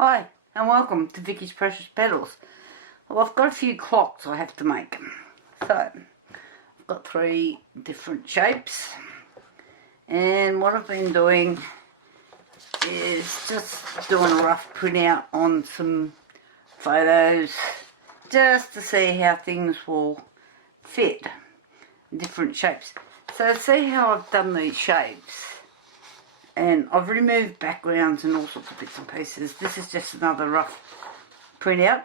Hi and welcome to Vicky's Precious Petals. Well, I've got a few clocks I have to make. So, I've got 3 different shapes, and what I've been doing is just doing a rough printout on some photos just to see how things will fit in different shapes. So see how I've done these shapes, and I've removed backgrounds and all sorts of bits and pieces. This is just another rough printout.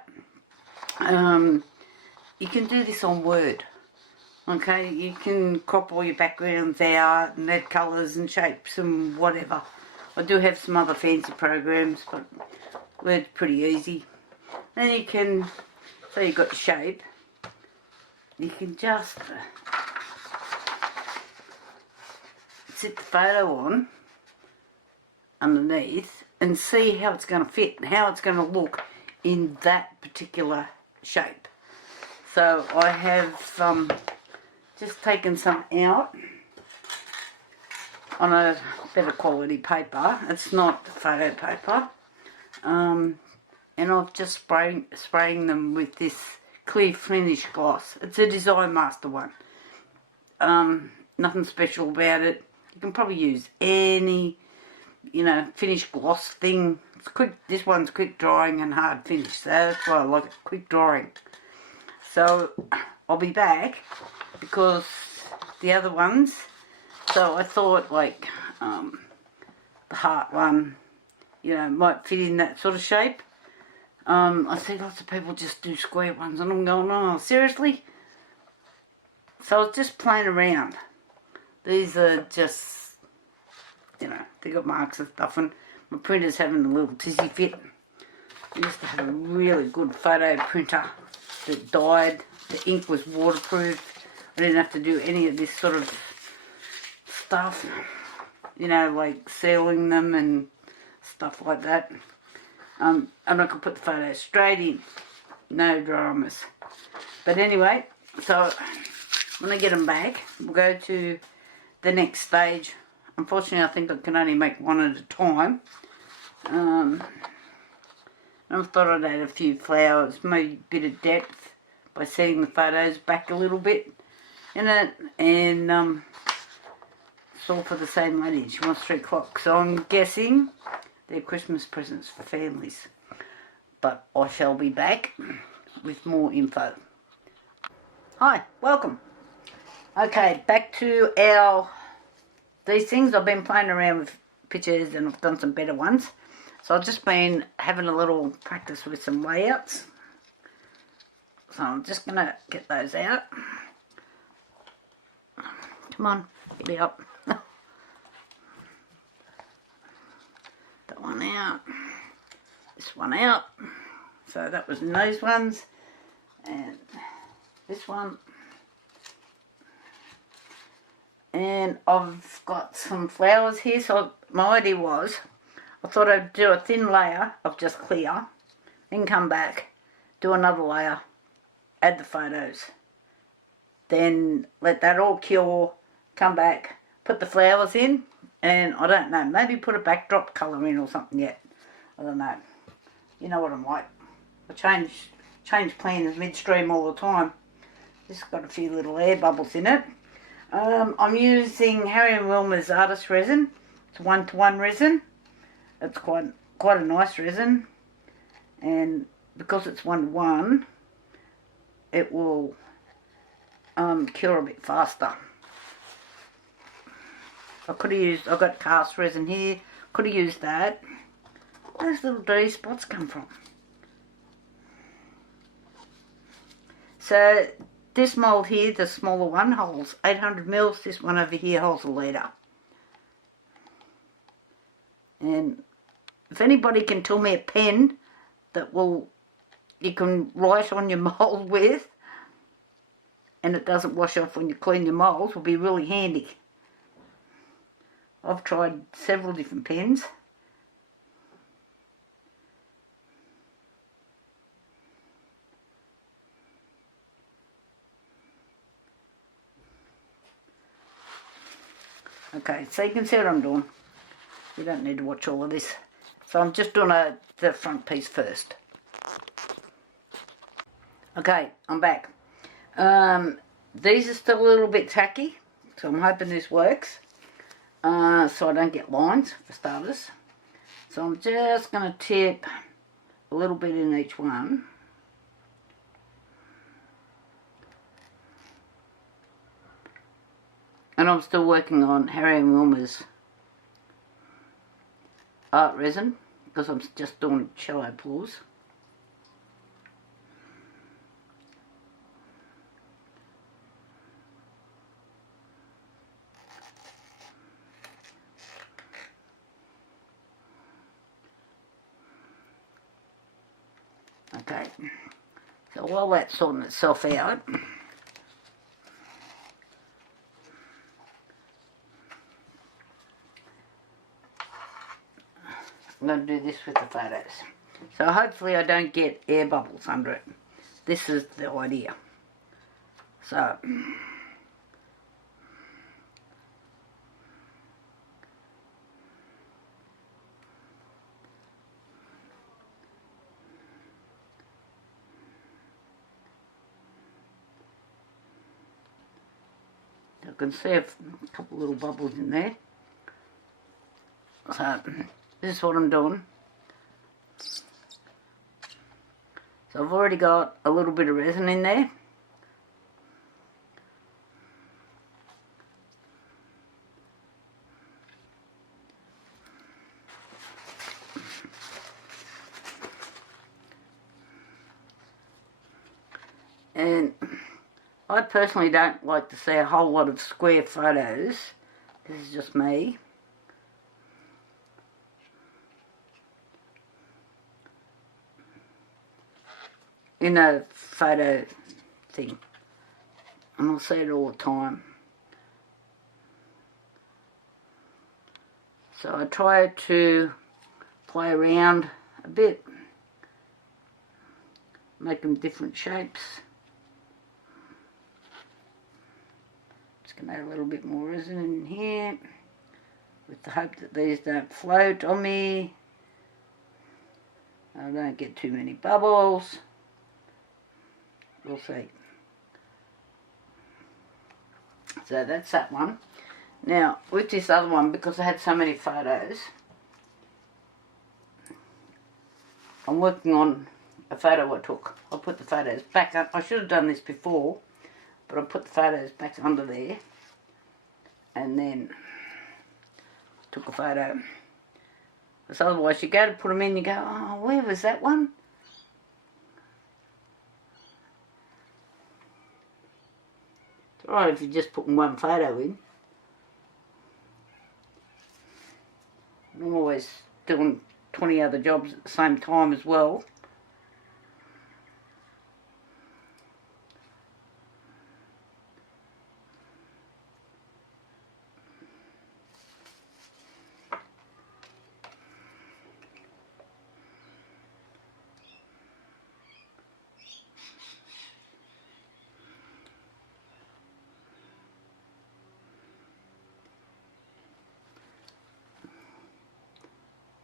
You can do this on Word, okay? You can crop all your backgrounds out and add colours and shapes and whatever. I do have some other fancy programs, but Word's pretty easy. Then you can, so you've got your shape, you can just sit the photo on underneath and see how it's going to fit and how it's going to look in that particular shape. So I have just taken some out on a better quality paper. It's not photo paper, and I've just spraying them with this clear finish gloss. It's a Design Master one. Nothing special about it. You can probably use any finish gloss thing. It's quick. This one's quick drying and hard finish, so that's why I like it, quick drying. So I'll be back because the other ones, so I thought like the heart one, might fit in that sort of shape. I see lots of people just do square ones and I'm going, oh seriously? So I was just playing around. These are just, they got marks and stuff, and my printer's having a little tizzy fit. I used to have a really good photo printer that died. The ink was waterproof. I didn't have to do any of this sort of stuff, like sealing them and stuff like that. And I could put the photos straight in, no dramas. But anyway, so when I get them back, we'll go to the next stage. Unfortunately, I think I can only make one at a time. I thought I'd add a few flowers, maybe a bit of depth by setting the photos back a little bit in it, and it's all for the same lady. She wants 3 clocks, so I'm guessing they're Christmas presents for families. But I shall be back with more info. Hi, welcome. Okay, back to these things. I've been playing around with pictures and I've done some better ones. So I've just been having a little practice with some layouts. So I'm just going to get those out. Come on, get me up. That one out. This one out. So that was in those ones. And this one. And I've got some flowers here. So my idea was, I thought I'd do a thin layer of just clear, then come back, do another layer, add the photos, then let that all cure, come back, put the flowers in, and I don't know, maybe put a backdrop colour in or something yet. I don't know. You know what I'm like. I change plans midstream all the time. This has got a few little air bubbles in it. I'm using Harry & Wilmer's Artist Resin. It's 1-to-1 resin. It's quite a nice resin, and because it's 1-to-1, it will cure a bit faster. I've got cast resin here. Could have used that. Where's those little dirty spots come from? So this mould here, the smaller one, holds 800 mils. This one over here holds 1 litre. And if anybody can tell me a pen that you can write on your mould with, and it doesn't wash off when you clean your moulds, will be really handy. I've tried several different pens. Okay, so you can see what I'm doing. You don't need to watch all of this. So I'm just doing the front piece first. Okay, I'm back. These are still a little bit tacky, so I'm hoping this works. So I don't get lines for starters. So I'm just going to tip a little bit in each one. And I'm still working on Harry and Wilma's art resin because I'm just doing shallow pours. Okay, so while that's sorting itself out, I'm going to do this with the photos. So hopefully I don't get air bubbles under it. This is the idea. So, you can see a couple little bubbles in there. So, this is what I'm doing. So I've already got a little bit of resin in there. And I personally don't like to see a whole lot of square photos. This is just me. In a photo thing. And I'll see it all the time. So I try to play around a bit. Make them different shapes. Just going to add a little bit more resin in here. With the hope that these don't float on me. I don't get too many bubbles. We'll see. So that's that one. Now, with this other one, because I had so many photos, I'm working on a photo I took. I'll put the photos back up. I should have done this before, but I'll put the photos back under there. And then took a photo. Because otherwise you go to put them in, you go, oh, where was that one? It's alright if you're just putting one photo in. I'm always doing 20 other jobs at the same time as well.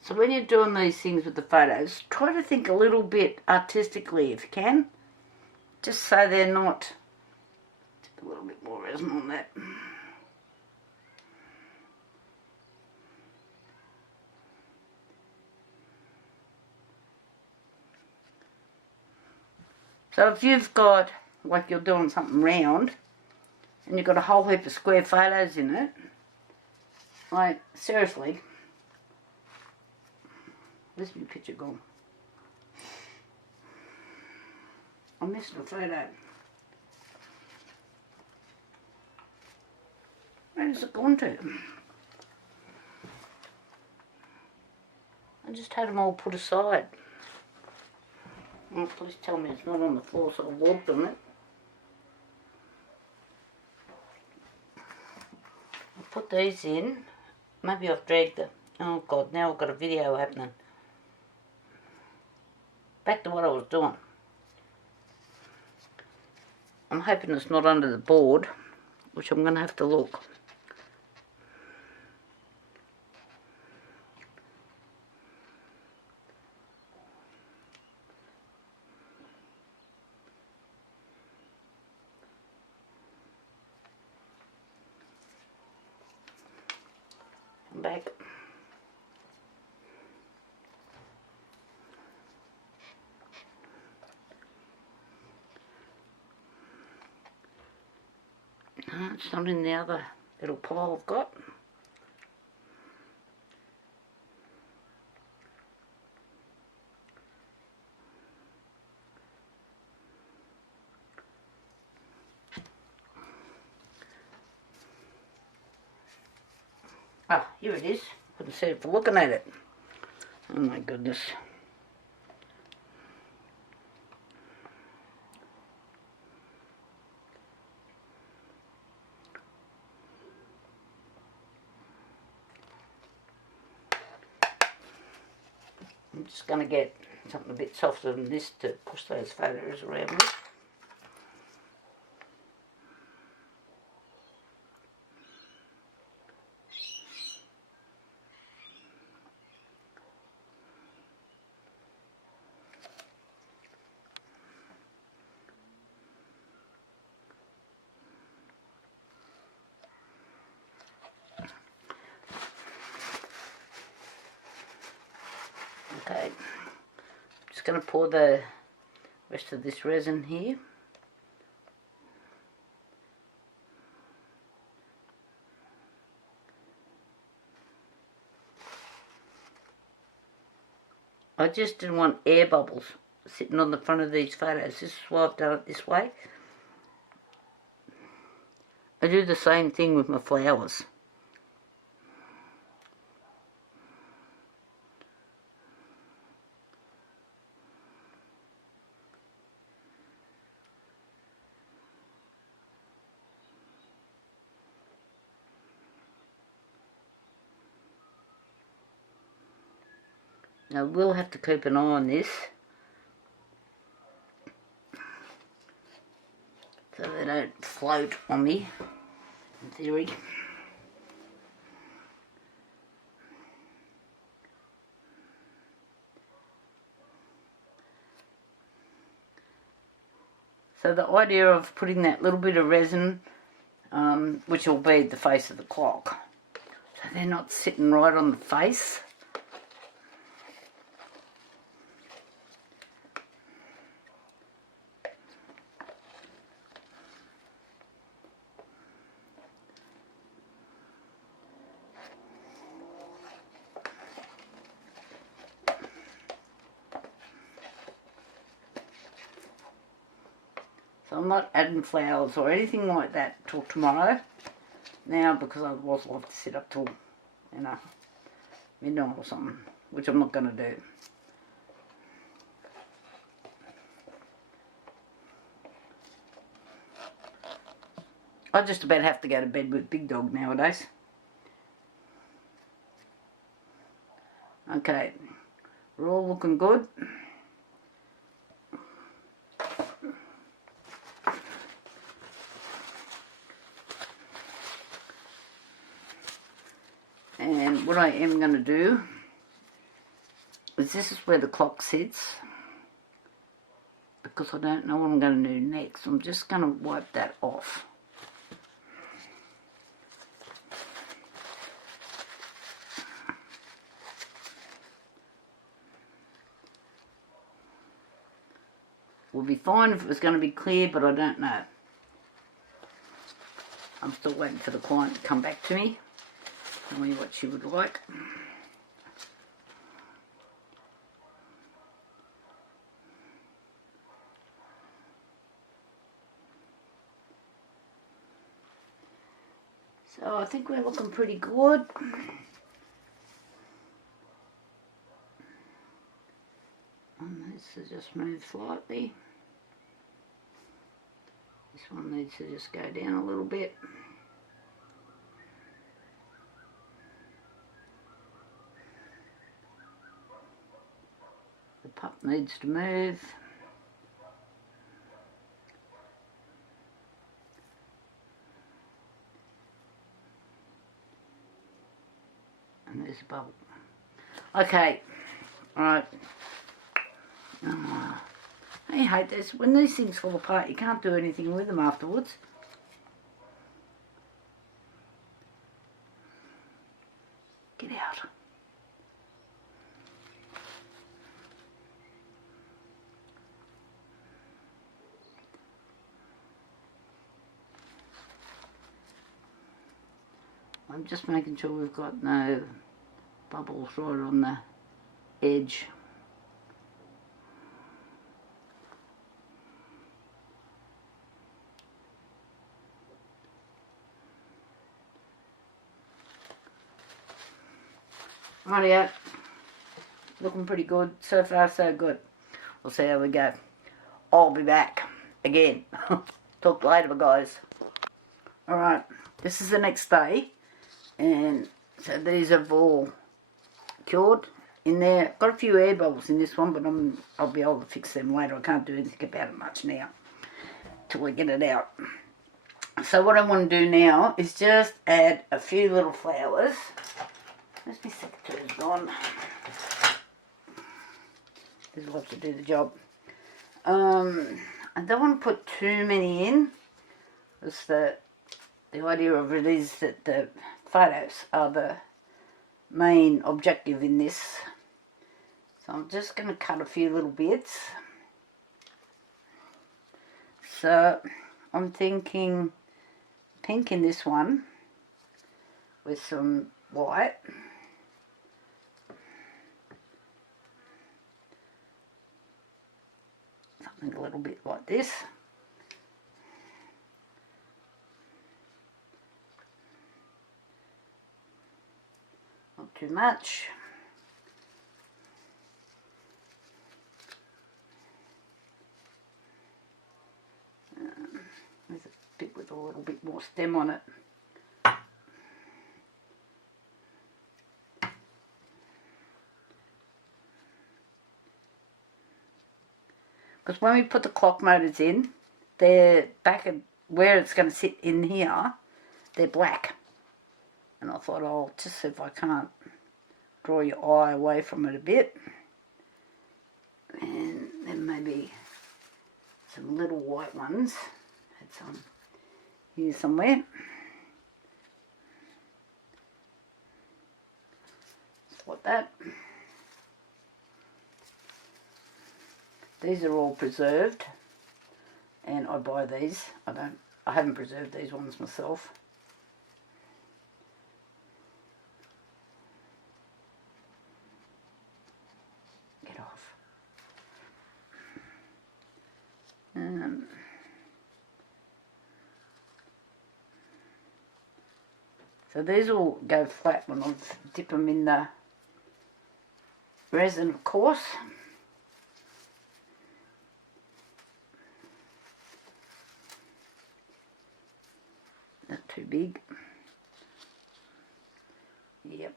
So when you're doing these things with the photos, try to think a little bit artistically if you can. Just so they're not... Just a little bit more resin on that. So if you've got, like you're doing something round, and you've got a whole heap of square photos in it, like, seriously... Where's my picture gone? I missed a photo. Where has it gone to? I just had them all put aside. Oh, please tell me it's not on the floor, so I walked on it. I'll put these in. Maybe I've dragged the... Oh God, now I've got a video happening. Back to what I was doing. I'm hoping it's not under the board, which I'm going to have to look. come back. No, it's not in the other little pile I've got. Ah, here it is. Couldn't see it for looking at it. Oh my goodness. I'm just going to get something a bit softer than this to push those photos around with. Okay, just going to pour the rest of this resin here. I just didn't want air bubbles sitting on the front of these photos. This is why I've done it this way. I do the same thing with my flowers. Now we'll have to keep an eye on this so they don't float on me, in theory. So the idea of putting that little bit of resin, which will be the face of the clock, so they're not sitting right on the face. So I'm not adding flowers or anything like that till tomorrow now, because otherwise I'll have to sit up till, you know, midnight or something, which I'm not going to do. I just about have to go to bed with Big Dog nowadays. Okay, we're all looking good. And what I am going to do is, this is where the clock sits, because I don't know what I'm going to do next. I'm just going to wipe that off. Would be fine if it was going to be clear, but I don't know. I'm still waiting for the client to come back to me, tell me what she would like. So I think we're looking pretty good. And this to just move slightly. This one needs to just go down a little bit. The pup needs to move. And there's a bubble. Okay, alright. Oh, I hate this. When these things fall apart, you can't do anything with them afterwards. Get out. I'm just making sure we've got no bubbles right on the edge. Rightio, looking pretty good. So far so good. We'll see how we go. I'll be back again. Talk later, guys. Alright, this is the next day, and so these have all cured in there. Got a few air bubbles in this one, but I'll be able to fix them later. I can't do anything about it much now till we get it out. So what I want to do now is just add a few little flowers. Where's my secretary's gone? This will have to do the job. I don't want to put too many in, because the idea of it is that the photos are the main objective in this. So I'm just going to cut a few little bits. So I'm thinking pink in this one with some white. Something a little bit like this. Not too much. There's a bit with a little bit more stem on it. Because when we put the clock motors in, they're back at where it's going to sit in here, they're black. And I thought, I'll just see if I can't draw your eye away from it a bit. And then maybe some little white ones. Had some here somewhere. Just like that. These are all preserved, and I buy these. I haven't preserved these ones myself. Get off. So these will go flat when I dip them in the resin, of course. Not too big. Yep.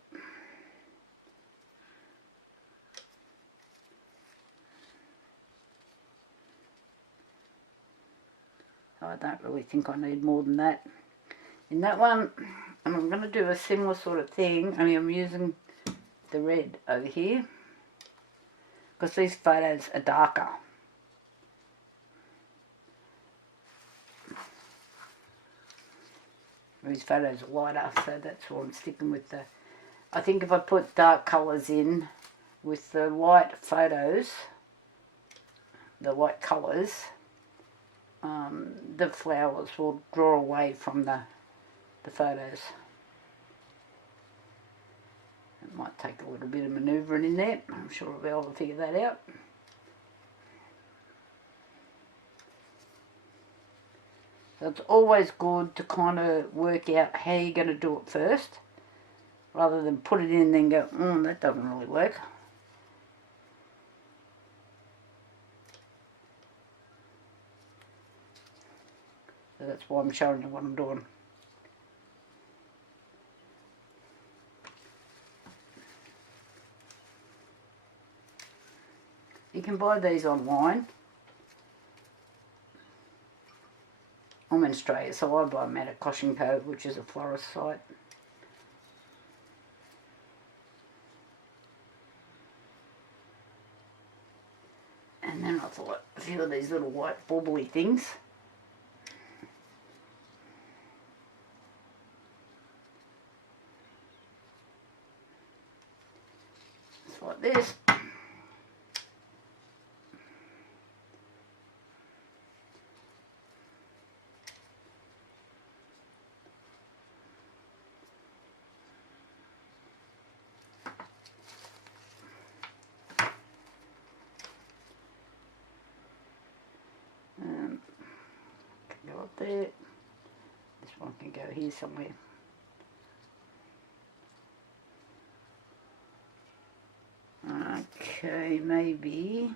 So I don't really think I need more than that. In that one, and I'm going to do a similar sort of thing, only I'm using the red over here, because these photos are darker. These photos are lighter, so that's why I'm sticking with the... I think if I put dark colours in with the light photos, the light colours, the flowers will draw away from the photos. It might take a little bit of manoeuvring in there. I'm sure I'll be able to figure that out. So it's always good to kind of work out how you're going to do it first, rather than put it in and then go, that doesn't really work. So that's why I'm showing you what I'm doing. You can buy these online. I'm in Australia, so I buy them at Caution Cove, which is a florist site. And then I thought a few of these little white bubbly things. like this. Go up there. This one can go here somewhere. Okay, maybe.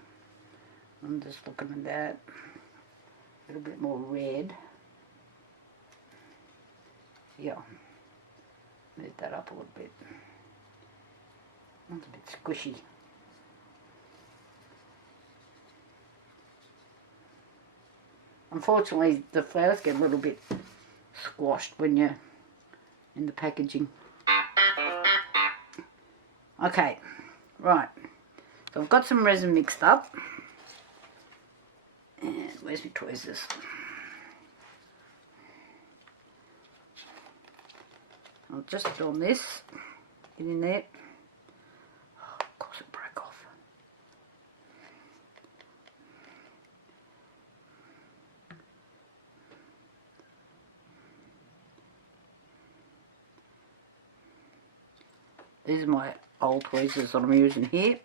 I'm just looking at that. A little bit more red. Yeah. Move that up a little bit. That's a bit squishy. Unfortunately, the flowers get a little bit squashed when you're in the packaging. Okay, right. So I've got some resin mixed up. And where's my tweezers? I'll just put on this. Get in there. Oh, of course it broke off. These are my old tweezers that I'm using here.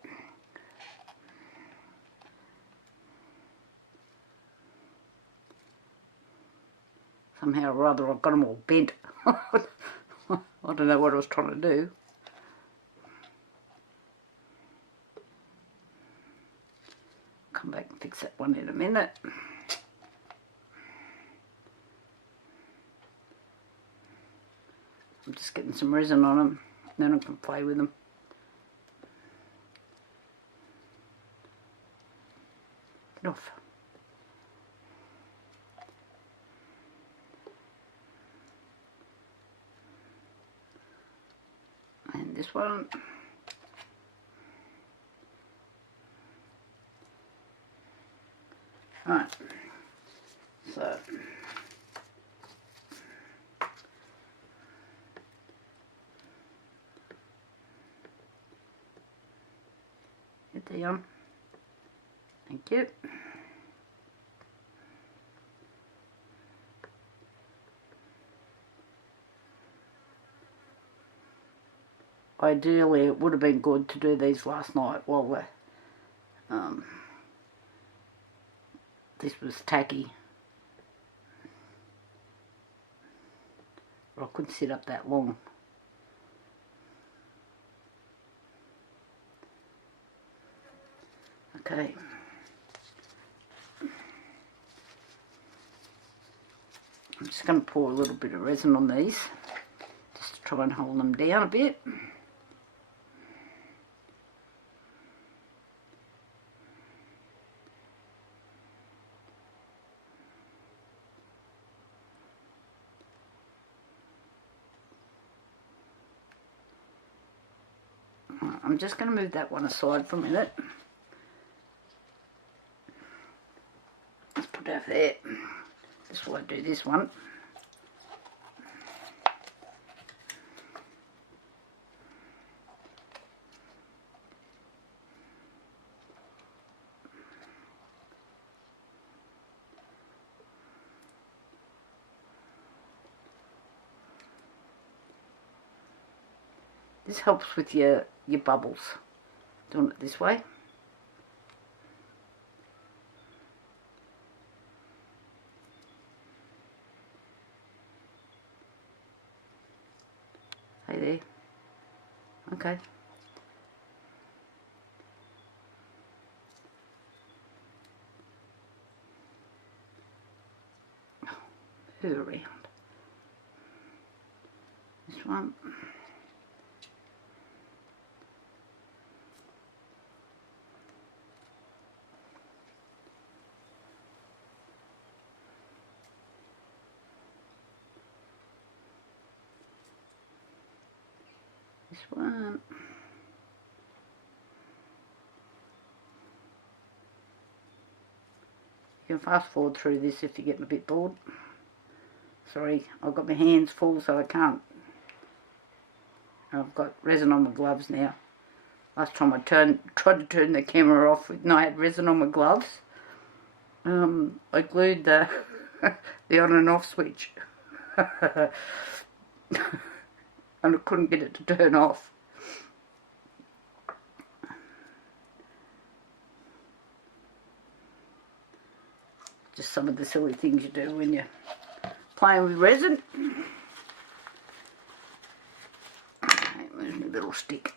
Somehow or other I've got them all bent. I don't know what I was trying to do. Come back and fix that one in a minute. I'm just getting some resin on them, then I can play with them. Get off. And this one. Right. So get the on. Thank you. Ideally, it would have been good to do these last night while this was tacky. But I couldn't sit up that long. Okay. I'm just going to pour a little bit of resin on these, just to try and hold them down a bit. I'm just going to move that one aside for a minute. Let's put it over there. Just while I do this one. This helps with your bubbles, doing it this way. Hey there. Okay. Move around. This one. This one. You can fast forward through this if you're getting a bit bored. Sorry, I've got my hands full so I can't. I've got resin on my gloves now. Last time I tried to turn the camera off and I had resin on my gloves. I glued the the on and off switch and I couldn't get it to turn off. Just some of the silly things you do when you're playing with resin. Where's my little stick?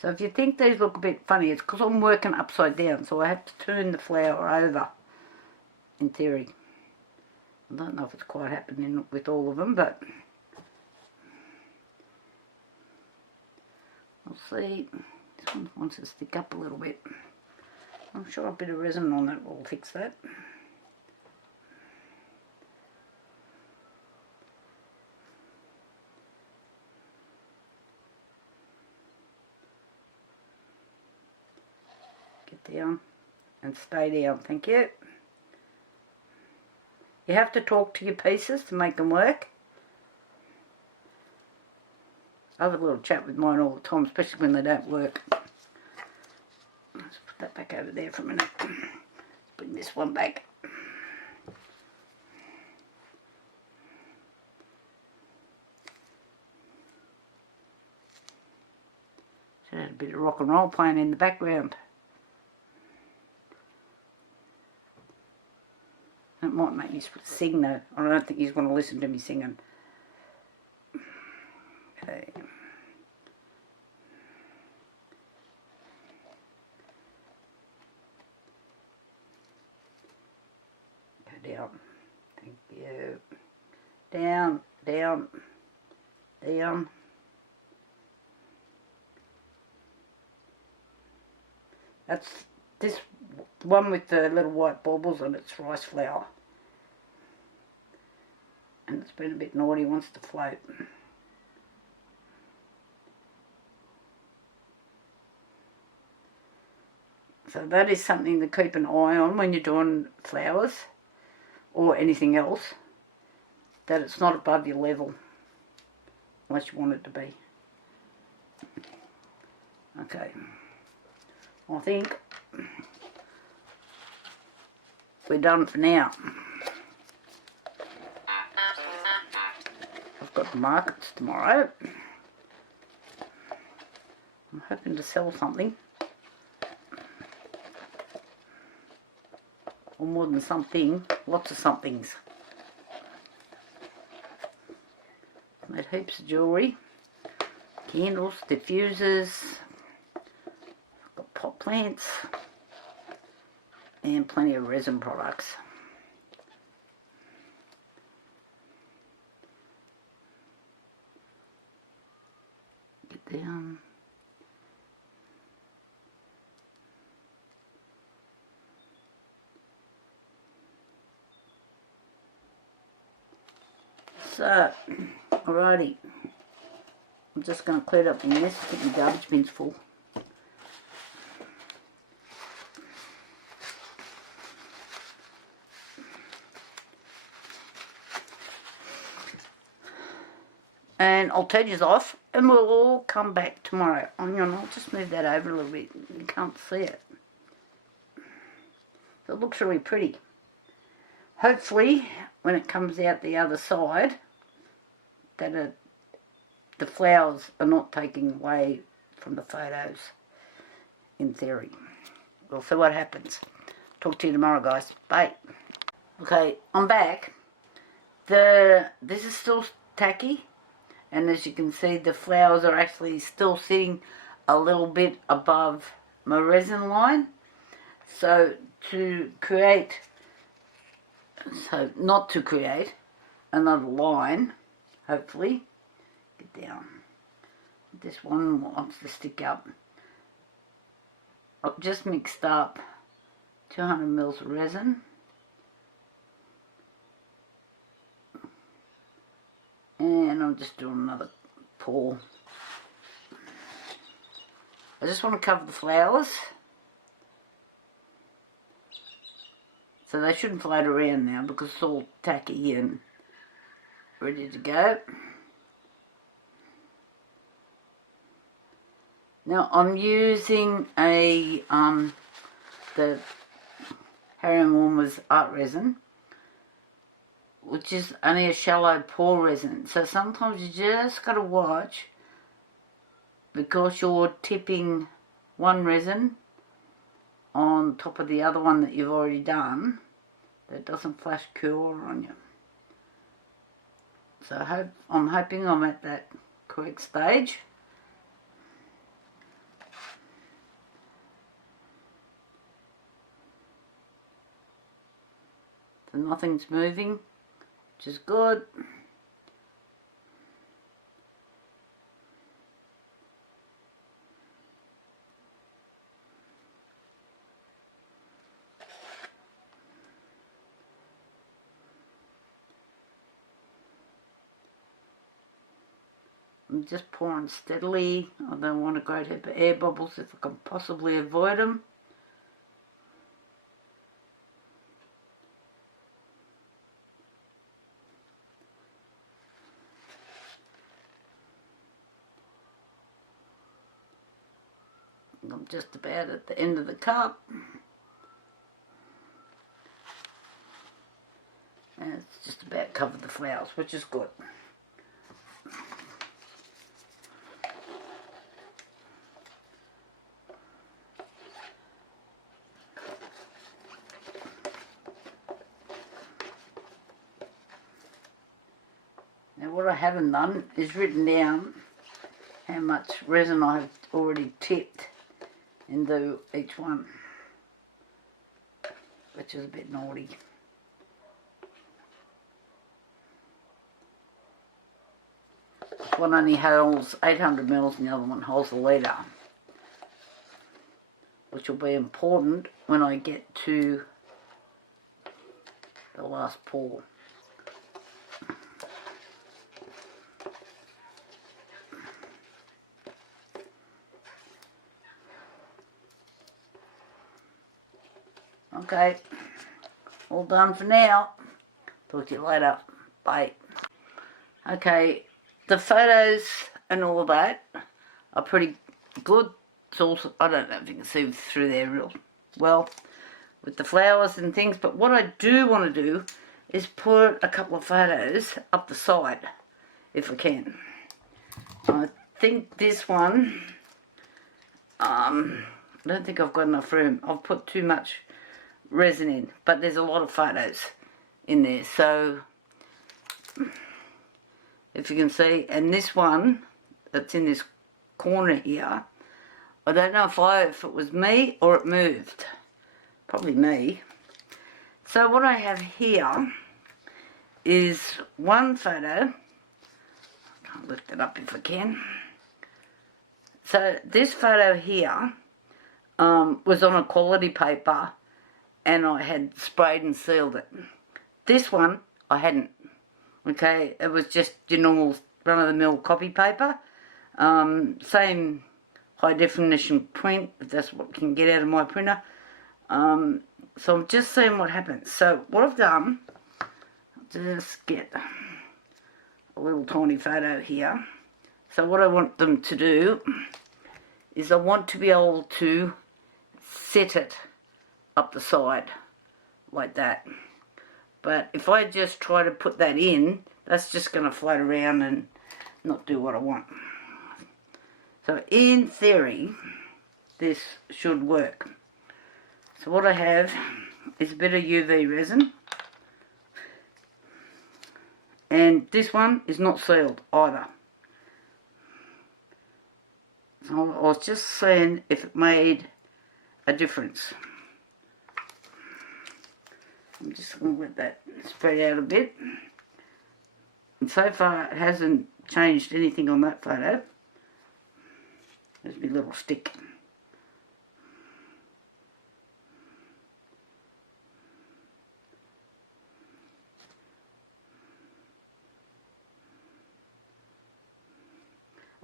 So if you think these look a bit funny, it's because I'm working upside down, so I have to turn the flower over, in theory. I don't know if it's quite happening with all of them, but we'll see. This one wants to stick up a little bit. I'm sure a bit of resin on that will fix that. Get down and stay down, thank you. You have to talk to your pieces to make them work. I have a little chat with mine all the time, especially when they don't work. Let's put that back over there for a minute. Let's bring this one back. So there's a bit of rock and roll playing in the background. That might make me sing though. I don't think he's going to listen to me singing. Okay. Go down. Thank you. Down, down, down. That's this one with the little white baubles on it's rice flour. And it's been a bit naughty, wants to float. So that is something to keep an eye on when you're doing flowers or anything else, that it's not above your level unless you want it to be. Okay, I think we're done for now. I've got markets tomorrow. I'm hoping to sell something. Or more than something, lots of somethings. Made heaps of jewellery, candles, diffusers, I've got pot plants, and plenty of resin products. Get down. So, alrighty, I'm just going to clear it up in this, get my garbage bins full. And I'll turn yours off and we'll all come back tomorrow. I'll just move that over a little bit, you can't see it. So it looks really pretty. Hopefully, when it comes out the other side, that the flowers are not taking away from the photos, in theory. We'll see what happens. Talk to you tomorrow, guys. Bye. Okay, I'm back. This is still tacky, and as you can see, the flowers are actually still sitting a little bit above my resin line. So not to create another line, hopefully. Get down. This one wants to stick up. I've just mixed up 200 mils of resin. And I'm just doing another pour. I just want to cover the flowers. So they shouldn't float around now because it's all tacky and ready to go. Now I'm using the Harry & Warmer's art resin, which is only a shallow pore resin. So sometimes you just got to watch, because you're tipping one resin on top of the other one that you've already done, that it doesn't flash cure on you. So I'm hoping I'm at that correct stage. So nothing's moving, which is good. I'm just pouring steadily. I don't want a great heap of air bubbles if I can possibly avoid them. I'm just about at the end of the cup. And it's just about covered the flowers, which is good. Now what I haven't done is written down how much resin I have already tipped into each one, which is a bit naughty. One only holds 800 mils and the other one holds a litre, which will be important when I get to the last pour. Okay, all done for now. Talk to you later. Bye. Okay, the photos and all that are pretty good. It's also, I don't know if you can see through there real well with the flowers and things, but what I do want to do is put a couple of photos up the side, if I can. I think this one, I don't think I've got enough room. I've put too much resin in, but there's a lot of photos in there, so if you can see. And this one that's in this corner here, I don't know if it was me or it moved. Probably me. So what I have here is one photo. I'll lift it up if I can. So this photo here was on a quality paper and I had sprayed and sealed it. This one I hadn't. Okay, it was just your normal run-of-the-mill copy paper. Same high definition print, if that's what can get out of my printer. So I'm just seeing what happens. So what I've done, just get a little tiny photo here. So what I want them to do is I want to be able to set it up the side like that. But if I just try to put that in, that's just going to float around and not do what I want. So in theory, this should work. So what I have is a bit of UV resin. And this one is not sealed either. So I was just seeing if it made a difference. I'm just going to let that spread out a bit. And so far it hasn't changed anything on that photo. There's my little stick.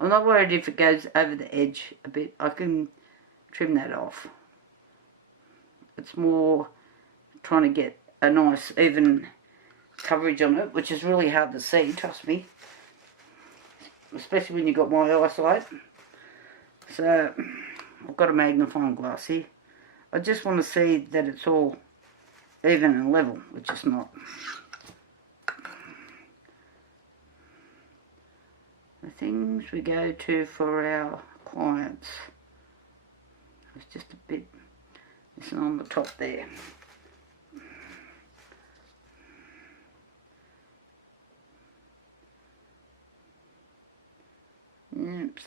I'm not worried if it goes over the edge a bit. I can trim that off. It's more trying to get a nice even coverage on it, which is really hard to see, trust me. Especially when you've got my eyesight. So, I've got a magnifying glass here. I just want to see that it's all even and level, which it's not. The things we go to for our clients. It's just a bit missing on the top there.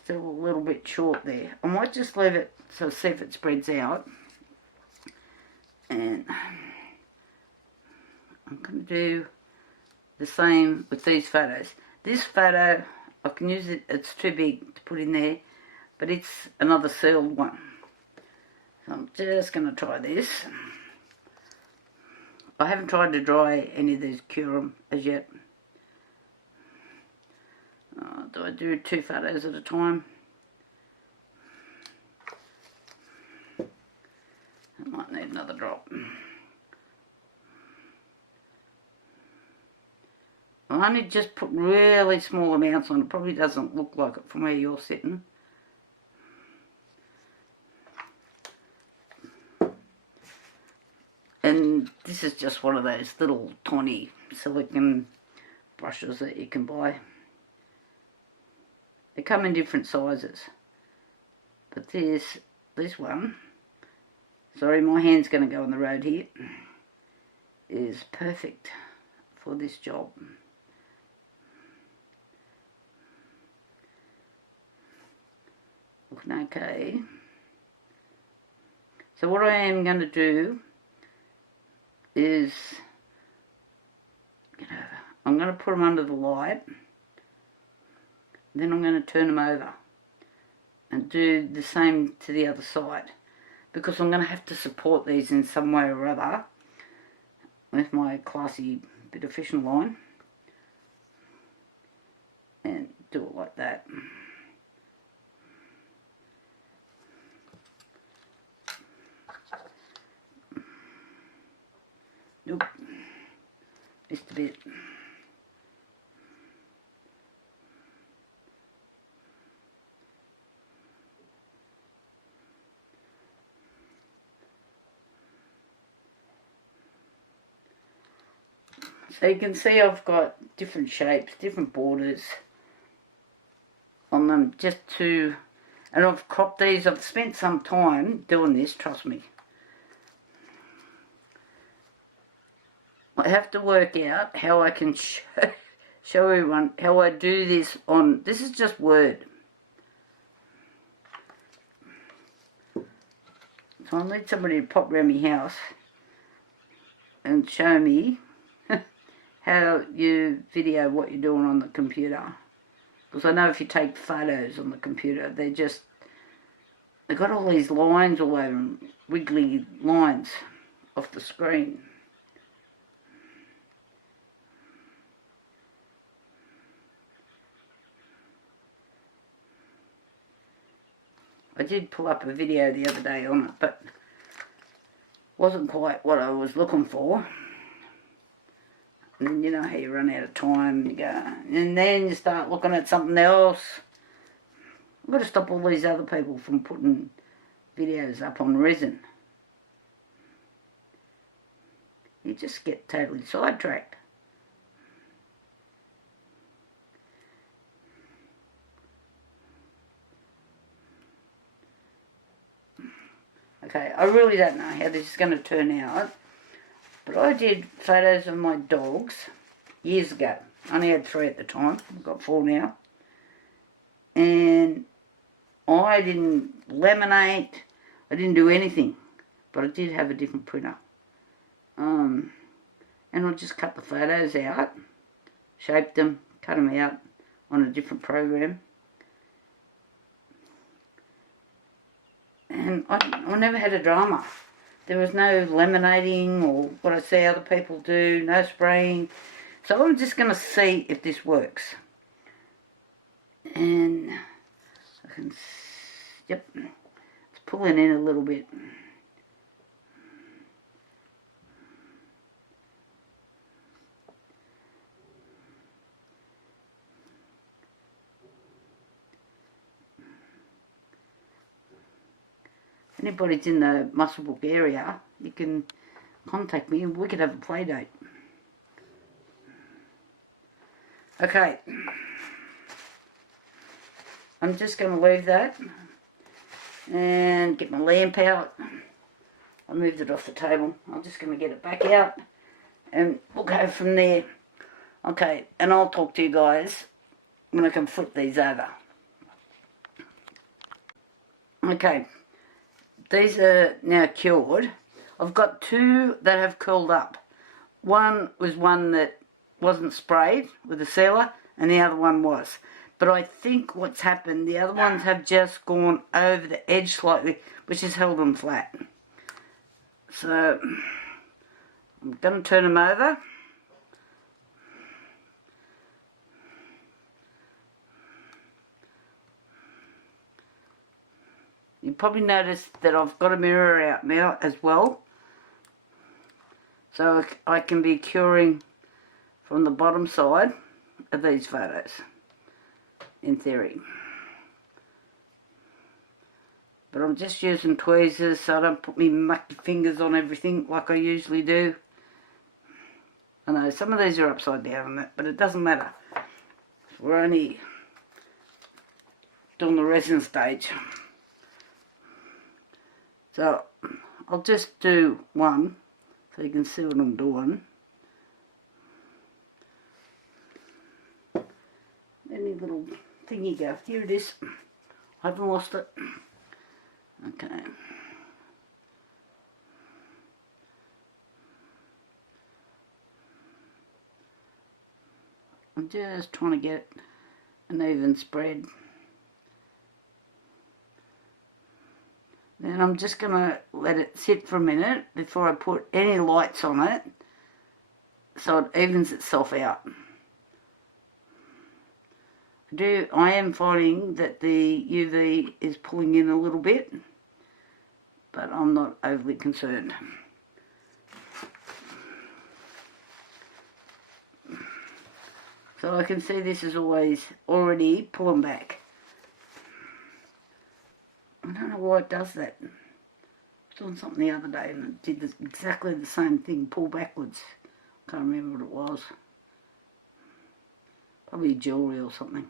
Still a little bit short there. I might just leave it so see if it spreads out. And I'm going to do the same with these photos. This photo, I can use it, it's too big to put in there, but it's another sealed one. So I'm just going to try this. I haven't tried to dry any of these Curum as yet. Do I do 2 photos at a time? I might need another drop. I only just put really small amounts on. It probably doesn't look like it from where you're sitting. And this is just one of those little tiny silicone brushes that you can buy. They come in different sizes. But this one, sorry, my hand's going to go on the road here, is perfect for this job. Looking okay. So what I am going to do is, I'm going to put them under the light. Then I'm going to turn them over and do the same to the other side, because I'm going to have to support these in some way or other with my classy bit of fishing line, and do it like that. Nope, just a bit. So you can see I've got different shapes, different borders on them, just to, and I've cropped these. I've spent some time doing this, trust me. I have to work out how I can show everyone how I do this on, this is just Word. So I need somebody to pop around my house and show me how you video what you're doing on the computer. Because I know if you take photos on the computer, they've got all these lines all over them, wiggly lines off the screen. I did pull up a video the other day on it, but wasn't quite what I was looking for. And you know how you run out of time, you go, and then you start looking at something else. I've got to stop all these other people from putting videos up on resin. You just get totally sidetracked. Okay, I really don't know how this is going to turn out. But I did photos of my dogs years ago. I only had 3 at the time. I've got 4 now. And I didn't laminate. I didn't do anything. But I did have a different printer. And I just cut the photos out. Shaped them. Cut them out on a different program. And I never had a drama. There was no laminating or what I see other people do, no spraying. So I'm just going to see if this works. And can, yep, it's pulling in a little bit. If anybody's in the Muswellbrook area, you can contact me and we could have a play date. Okay, I'm just going to leave that and get my lamp out. I moved it off the table. I'm just going to get it back out and we'll go from there. Okay, and I'll talk to you guys when I can flip these over. Okay, these are now cured. I've got two that have curled up. One was one that wasn't sprayed with a sealer and the other one was. But I think what's happened, the other ones have just gone over the edge slightly, which has held them flat. So I'm going to turn them over. You probably noticed that I've got a mirror out now as well. So I can be curing from the bottom side of these photos, in theory. But I'm just using tweezers so I don't put me mucky fingers on everything like I usually do. I know some of these are upside down, but it doesn't matter. We're only doing the resin stage. So I'll just do one so you can see what I'm doing. Any little thingy go. Here it is. I haven't lost it. Okay. I'm just trying to get an even spread. Then I'm just going to let it sit for a minute before I put any lights on it so it evens itself out. I am finding that the UV is pulling in a little bit, but I'm not overly concerned. So I can see this is always already pulling back. I don't know why it does that. I was doing something the other day and it did exactly the same thing, pull backwards. Can't remember what it was. Probably jewellery or something.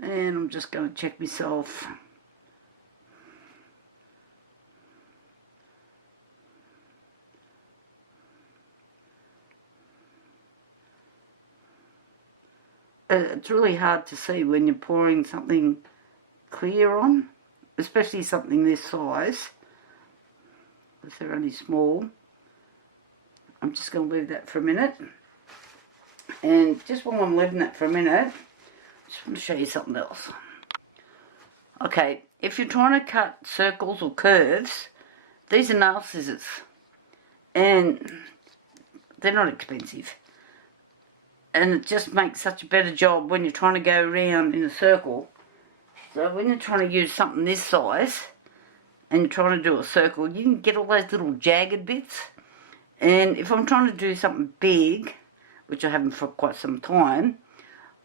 And I'm just going to check myself. It's really hard to see when you're pouring something clear on, especially something this size, because they're only small. I'm just going to leave that for a minute. And just while I'm leaving that for a minute, I just want to show you something else. Okay, if you're trying to cut circles or curves, these are nail scissors. And they're not expensive. And it just makes such a better job when you're trying to go around in a circle. So when you're trying to use something this size, and you're trying to do a circle, you can get all those little jagged bits. And if I'm trying to do something big, which I haven't for quite some time,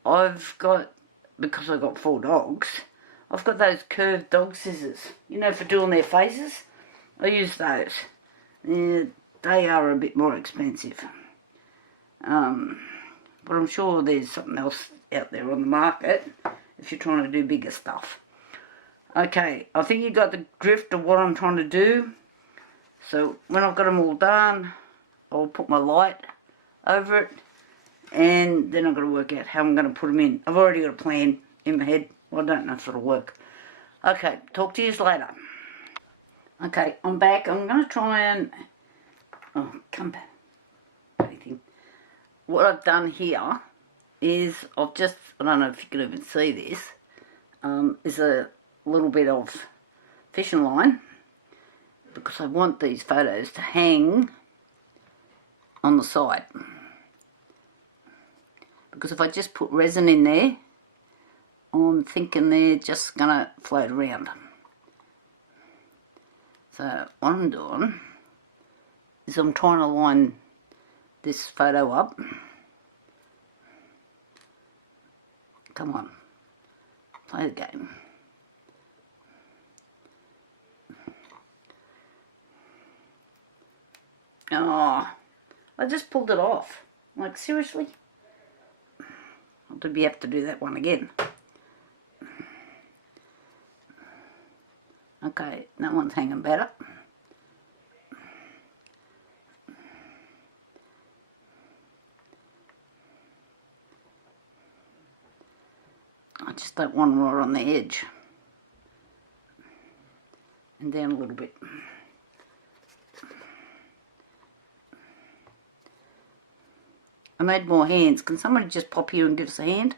I've got, because I've got 4 dogs, I've got those curved dog scissors, you know, for doing their faces. I use those. Yeah, they are a bit more expensive. But I'm sure there's something else out there on the market if you're trying to do bigger stuff. Okay, I think you got the drift of what I'm trying to do. So when I've got them all done, I'll put my light over it, and then I've got to work out how I'm going to put them in. I've already got a plan in my head. Well, I don't know if it'll work. Okay, talk to you later. Okay, I'm back. I'm going to try and... Oh, come back. Anything. What I've done here is I've just... I don't know if you can even see this. Is a little bit of fishing line, because I want these photos to hang on the side. because if I just put resin in there, I'm thinking they're just going to float around. So what I'm doing is I'm trying to line this photo up. Come on, play the game. Oh, I just pulled it off. Like, seriously? I'll be have to do that one again. Okay, that one's hanging better. I just don't want them right on the edge. And down a little bit. I need more hands. Can somebody just pop here and give us a hand?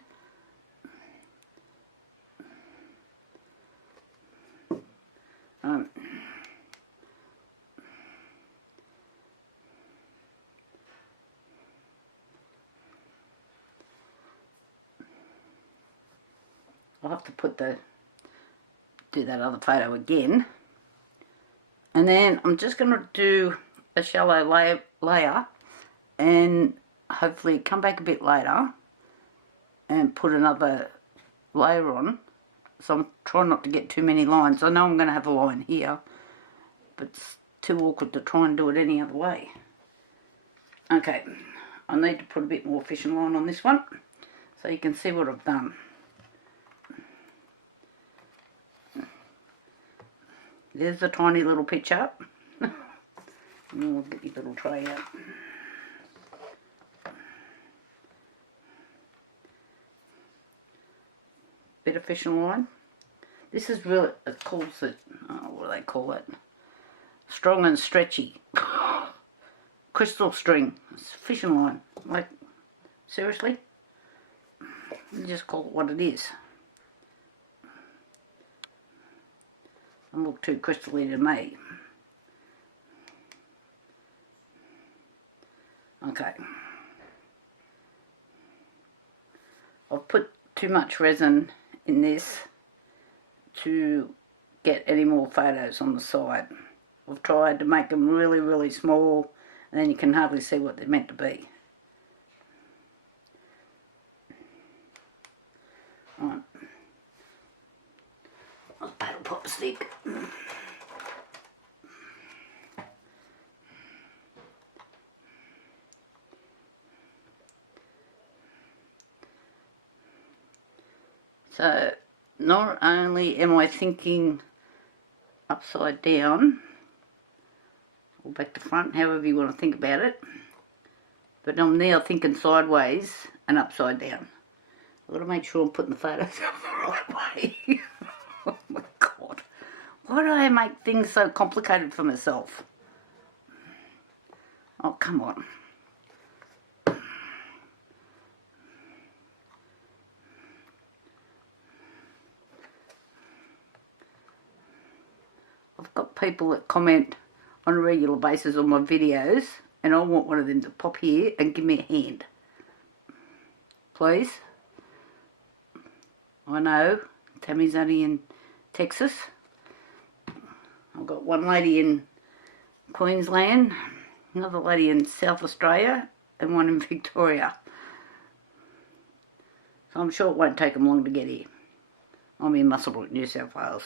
I'll have to do that other photo again. And then I'm just going to do a shallow layer and hopefully come back a bit later and put another layer on. So I'm trying not to get too many lines. I know I'm going to have a line here, but it's too awkward to try and do it any other way. Okay, I need to put a bit more fishing line on this one so you can see what I've done. There's the tiny little picture. And we'll get your little tray out. Bit of fishing line. This is really, it calls it, what do they call it? Strong and stretchy. Crystal string. It's fishing line. Like, seriously? You just call it what it is. Doesn't look too crystally to me. Okay. I've put too much resin in this to get any more photos on the side. I've tried to make them really, really small, and then you can hardly see what they're meant to be. Right. I'll paddle pop a stick. So, not only am I thinking upside down, or back to front, however you want to think about it, but I'm now thinking sideways and upside down. I've got to make sure I'm putting the photos up the right way. Oh my God. Why do I make things so complicated for myself? Oh, come on. I've got people that comment on a regular basis on my videos, and I want one of them to pop here and give me a hand. Please. I know, Tammy's only in Texas. I've got one lady in Queensland, another lady in South Australia, and one in Victoria. So I'm sure it won't take them long to get here. I'm in Muswellbrook, New South Wales.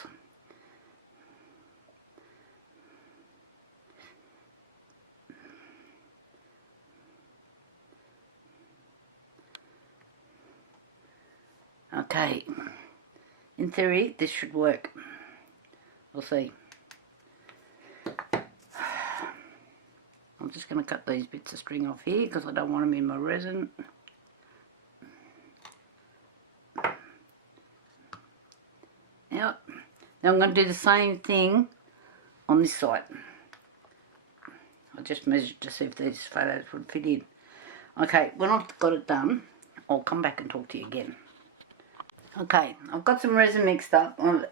Okay, in theory this should work. We'll see. I'm just going to cut these bits of string off here because I don't want them in my resin. Now I'm going to do the same thing on this side. I just measured to see if these photos would fit in. Okay, when I've got it done, I'll come back and talk to you again. Okay, I've got some resin mixed up. I'm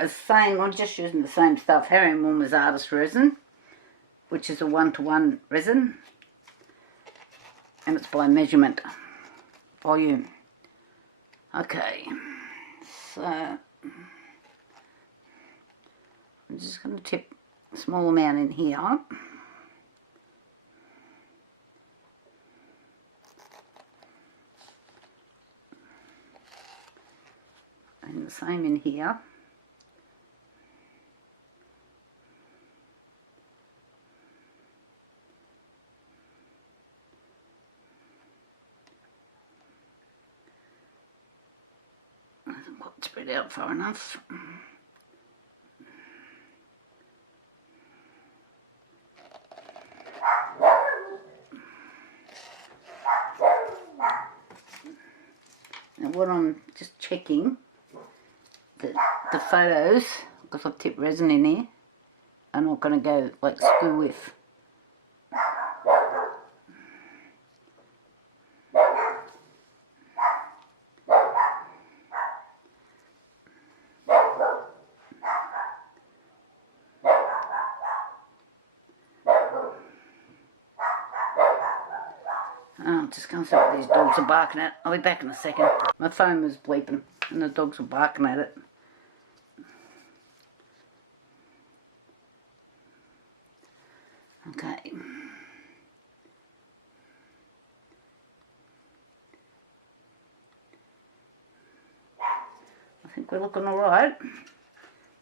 just using the same stuff, Harry & Wilmer's Artist Resin, which is a 1-to-1 resin, and it's by measurement, volume. Okay, so I'm just going to tip a small amount in here. And the same in here. Hasn't quite spread out far enough. Now what I'm just checking, the photos, because I've tipped resin in here, are not going to go like screw with. I'm just going to see what these dogs are barking at. I'll be back in a second. My phone was bleeping and the dogs were barking at it. Okay. I think we're looking alright.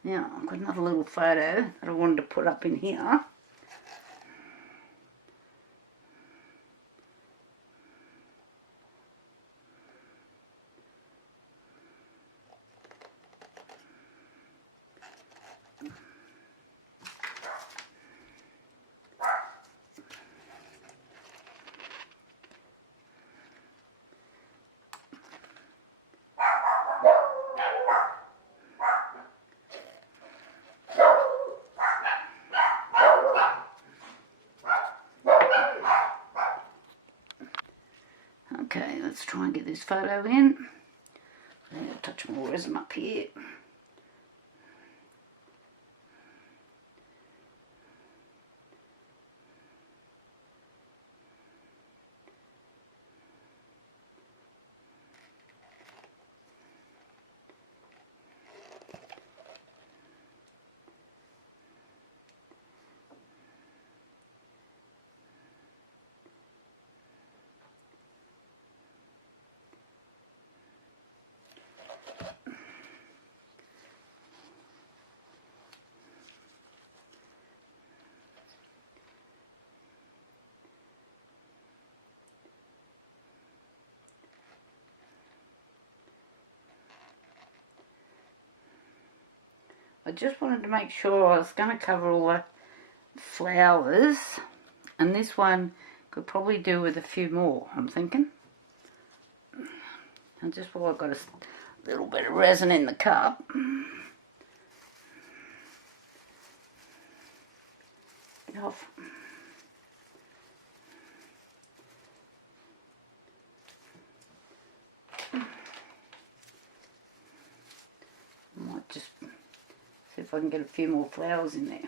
Now, I've got another little photo that I wanted to put up in here. Okay, let's try and get this photo in. I'm going to touch more resin up here. I just wanted to make sure I was going to cover all the flowers, and this one could probably do with a few more, I'm thinking. And just while I've got a little bit of resin in the cup, get off. I might just see if I can get a few more flowers in there.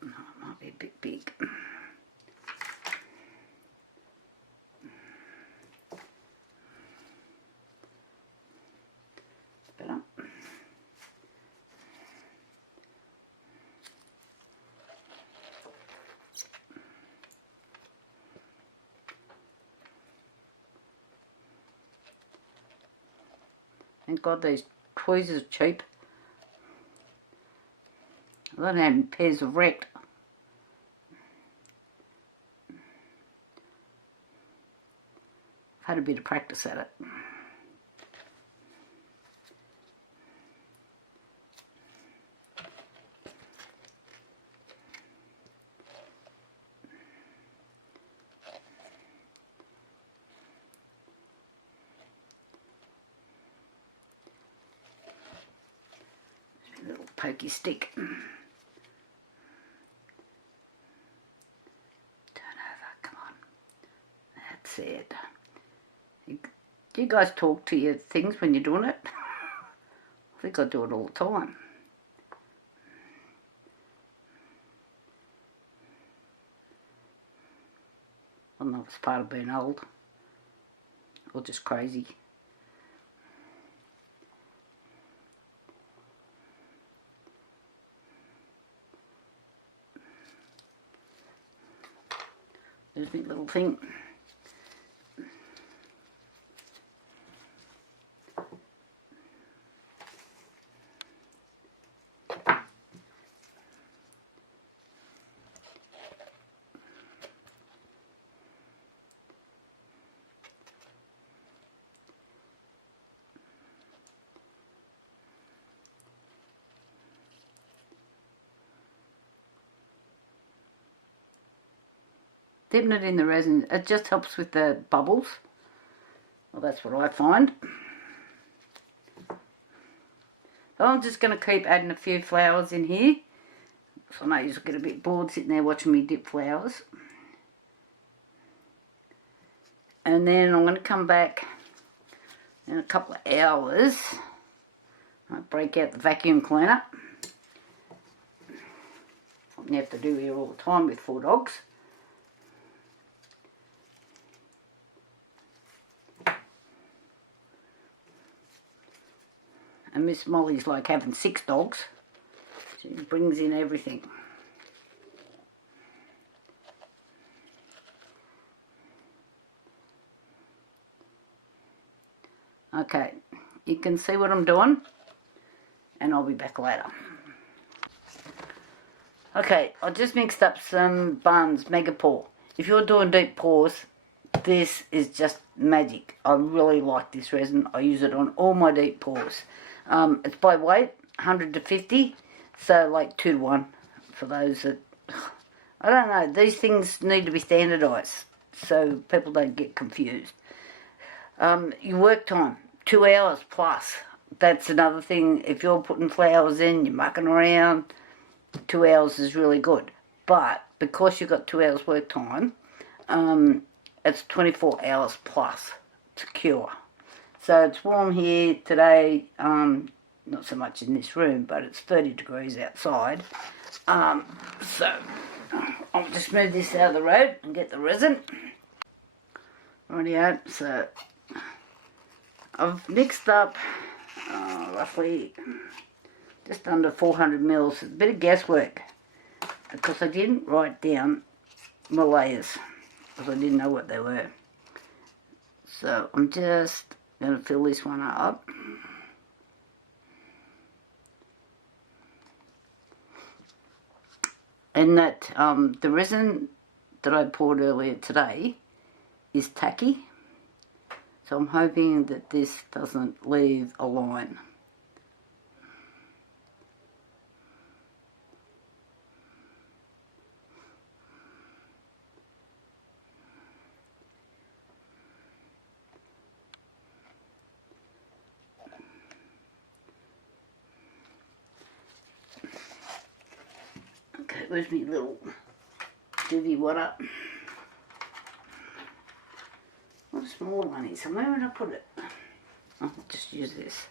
No, it might be a bit big. Better. Thank God these tweezers are cheap. I don't have pairs of wrecked. I've had a bit of practice at it. A little pokey stick. Turn over, come on. That's it. Do you guys talk to your things when you're doing it? I think I do it all the time. I don't know if it's part of being old or just crazy. There's my little thing. Dipping it in the resin, it just helps with the bubbles. Well, that's what I find. So I'm just going to keep adding a few flowers in here. So I know you'll get a bit bored sitting there watching me dip flowers. And then I'm going to come back in a couple of hours. I'll break out the vacuum cleaner. Something you have to do here all the time with 4 dogs. And Miss Molly's like having 6 dogs. She brings in everything. Okay, you can see what I'm doing, and I'll be back later. Okay, I just mixed up some Barnes Mega Pour. If you're doing deep pours, this is just magic. I really like this resin. I use it on all my deep pours. It's by weight, 100 to 50, so like 2 to 1 for those that... I don't know, these things need to be standardised so people don't get confused. Your work time, 2 hours plus. That's another thing. If you're putting flowers in, you're mucking around, 2 hours is really good. But because you've got 2 hours work time, it's 24 hours plus to cure. So it's warm here today, not so much in this room, but it's 30 degrees outside. So I'll just move this out of the road and get the resin. Rightio, so I've mixed up roughly just under 400 mils. A bit of guesswork because I didn't write down my layers because I didn't know what they were. So I'm just going to fill this one up. And that the resin that I poured earlier today is tacky. So I'm hoping that this doesn't leave a line. Okay, where's my little divvy water? What a small one is. Where would I put it? I'll just use this.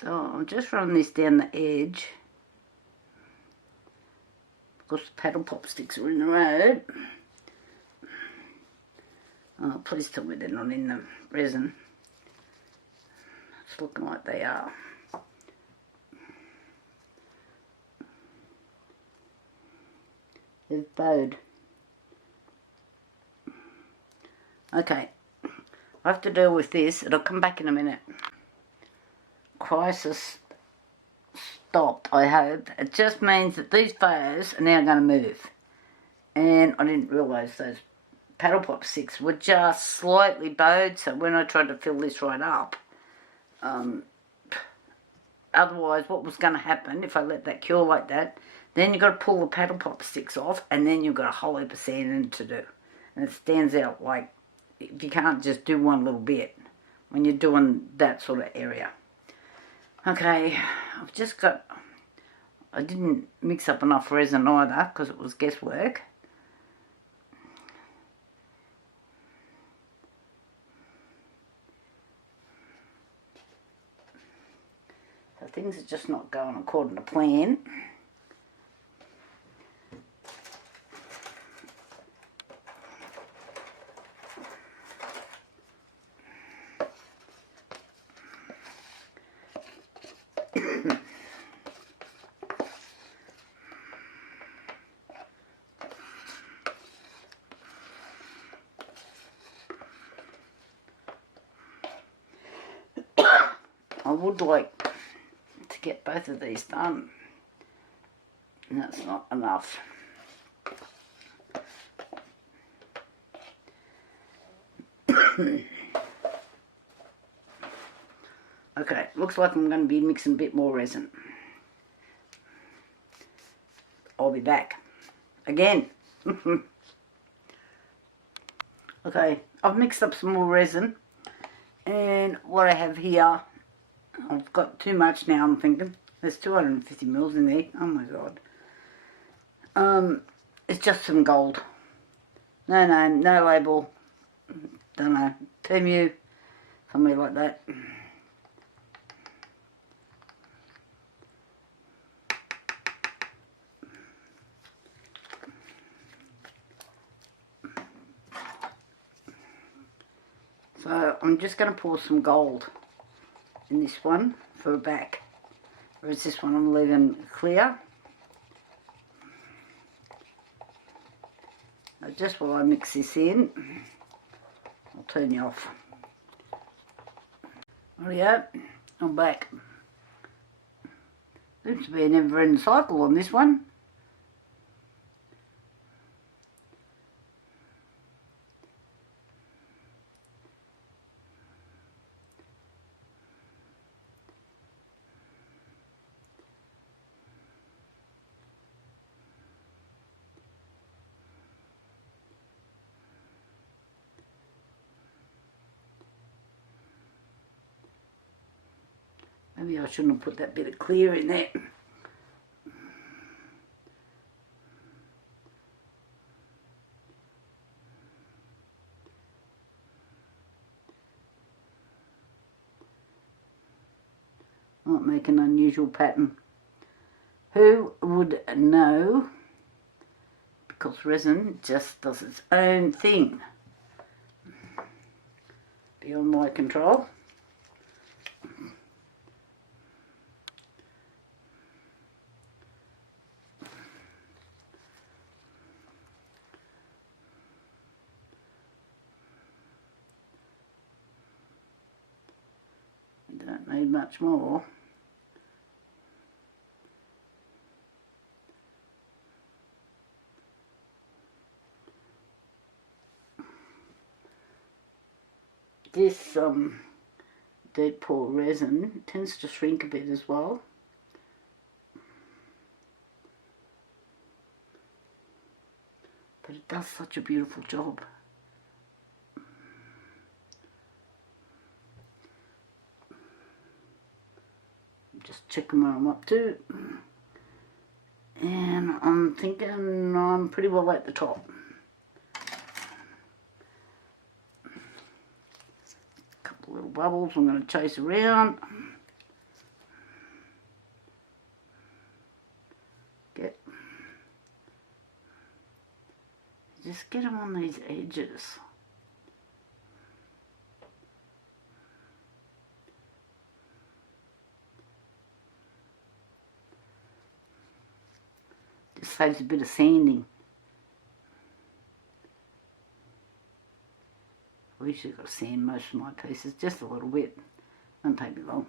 So I'll just run this down the edge. Because the paddle pop sticks are in the road. Oh, please tell me they're not in the resin. It's looking like they are. They've bowed. Okay, I have to deal with this. It'll come back in a minute. Crisis stopped, I hope. It just means that these photos are now going to move. And I didn't realise those paddle pop sticks were just slightly bowed, so when I tried to fill this right up, otherwise what was going to happen if I let that cure like that, then you've got to pull the paddle pop sticks off, and then you've got a whole heap of sanding to do. And it stands out like, if you can't just do one little bit when you're doing that sort of area. Okay, I've just got... I didn't mix up enough resin either because it was guesswork. So things are just not going according to plan. would like to get both of these done. And that's not enough. Okay, looks like I'm going to be mixing a bit more resin. I'll be back. Again. Okay, I've mixed up some more resin. And what I have here, I've got too much now, I'm thinking. There's 250 mils in there. Oh my god. It's just some gold. No name, no label. Don't know. Temu, something like that. So I'm just going to pour some gold in this one for a back. Whereas this one I'm leaving clear. Now just while I mix this in, I'll turn you off. Rightio, I'm back. Seems to be a never-ending cycle on this one. Maybe I shouldn't have put that bit of clear in there. Might make an unusual pattern. Who would know? Because resin just does its own thing. Beyond my control. Don't need much more. This dead pour resin tends to shrink a bit as well. But it does such a beautiful job. Just checking where I'm up to. And I'm thinking I'm pretty well at the top. Couple little bubbles I'm going to chase around. Just get them on these edges. Just saves a bit of sanding. I usually got to sand most of my pieces, just a little bit. Won't take me long.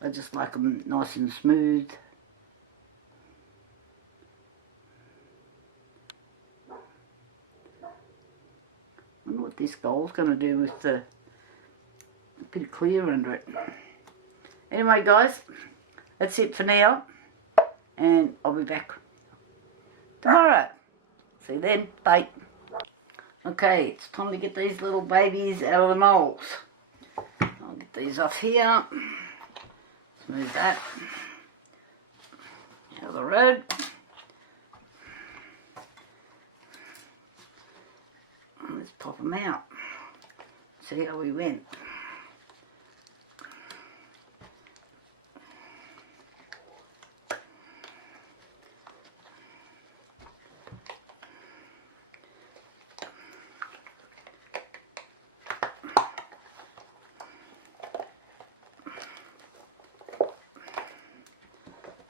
I just like them nice and smooth. I wonder what this gold's going to do with the bit of clear under it. Anyway guys, that's it for now. And I'll be back tomorrow. See you then. Bye. Okay, it's time to get these little babies out of the moulds. I'll get these off here. Let's move that out of the road. Let's pop them out. See how we went.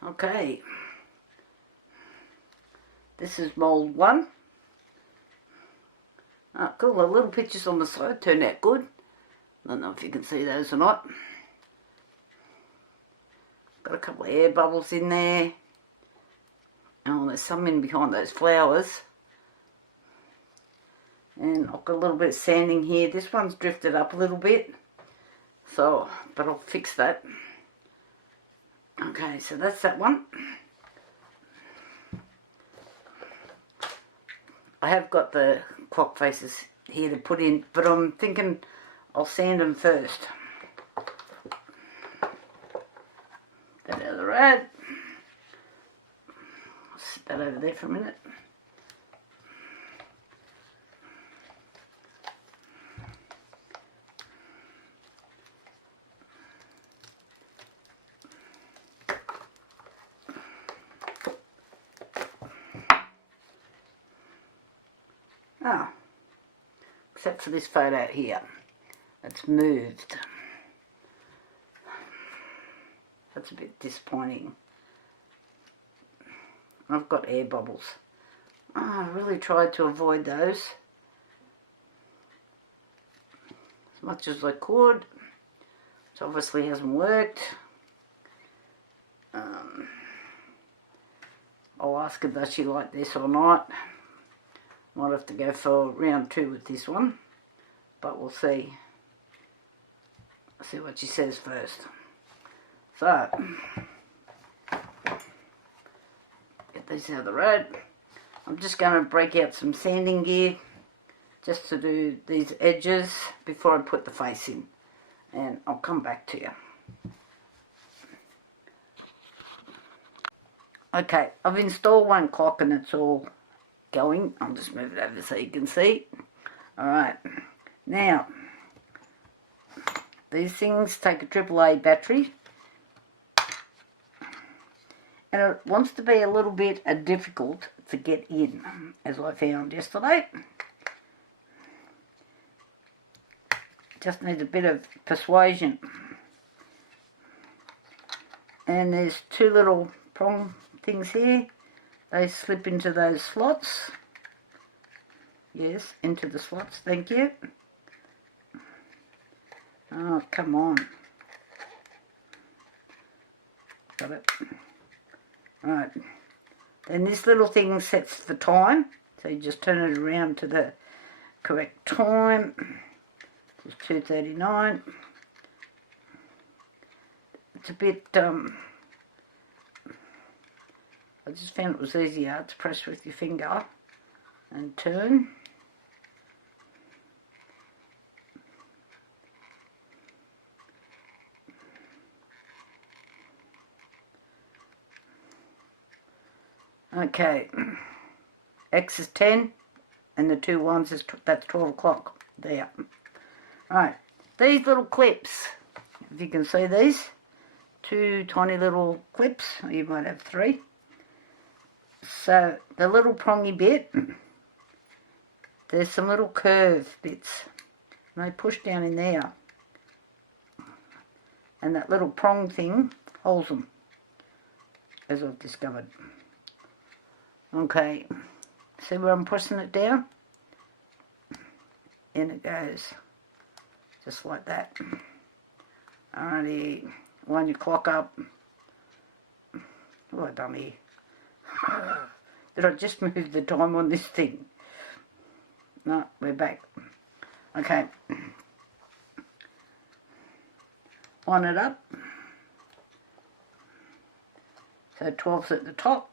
Okay, this is mould 1. Ah, cool, the little pictures on the side turned out good. I don't know if you can see those or not. Got a couple of air bubbles in there. Oh, there's some in behind those flowers. And I've got a little bit of sanding here. This one's drifted up a little bit. So, but I'll fix that. Okay, so that's that one. I have got the clock faces here to put in, but I'm thinking I'll sand them first. That out of the rad. I'll sit that over there for a minute. Oh, except for this photo here, it's moved. That's a bit disappointing. I've got air bubbles. Oh, I really tried to avoid those as much as I could. It obviously hasn't worked. I'll ask her does she like this or not. Might have to go for round 2 with this one, but we'll see. I'll see what she says first. So, get these out of the road. I'm just going to break out some sanding gear just to do these edges before I put the face in, and I'll come back to you. Okay, I've installed one clock and it's all going. I'll just move it over so you can see. Alright, now these things take a AAA battery, and it wants to be a little bit difficult to get in, as I found yesterday. Just needs a bit of persuasion. And there's 2 little prong things here. They slip into those slots. Yes, into the slots, thank you. Oh, come on. Got it. Right. Then this little thing sets the time. So you just turn it around to the correct time. It's 2:39. It's a bit, I just found it was easier to press with your finger and turn. Okay, X is 10 and the 2 ones is that's 12 o'clock there. Right, these little clips, if you can see these, 2 tiny little clips, or you might have 3. So the little prongy bit, there's some little curved bits, and they push down in there, and that little prong thing holds them, as I've discovered. Okay, see where I'm pressing it down? In it goes, just like that. Alrighty, wind your clock up. What have I done here? Did I just move the time on this thing? No, we're back. Okay. Line it up. So 12's at the top.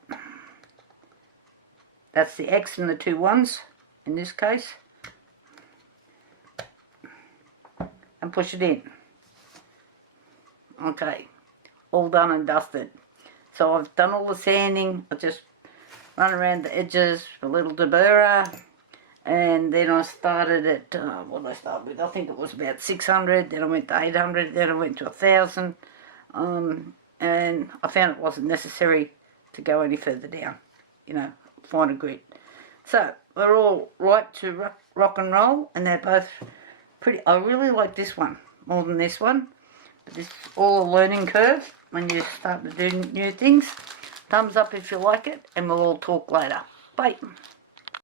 That's the X and the 2 ones in this case. And push it in. Okay. All done and dusted. So I've done all the sanding. I just run around the edges with a little deburrer, and then I started at what did I start with? I think it was about 600. Then I went to 800. Then I went to 1,000, and I found it wasn't necessary to go any further down. You know, finer grit. So they're all right to rock and roll, and they're both pretty. I really like this one more than this one. But this is all a learning curve when you start to do new things. Thumbs up if you like it, and we'll all talk later. Bye.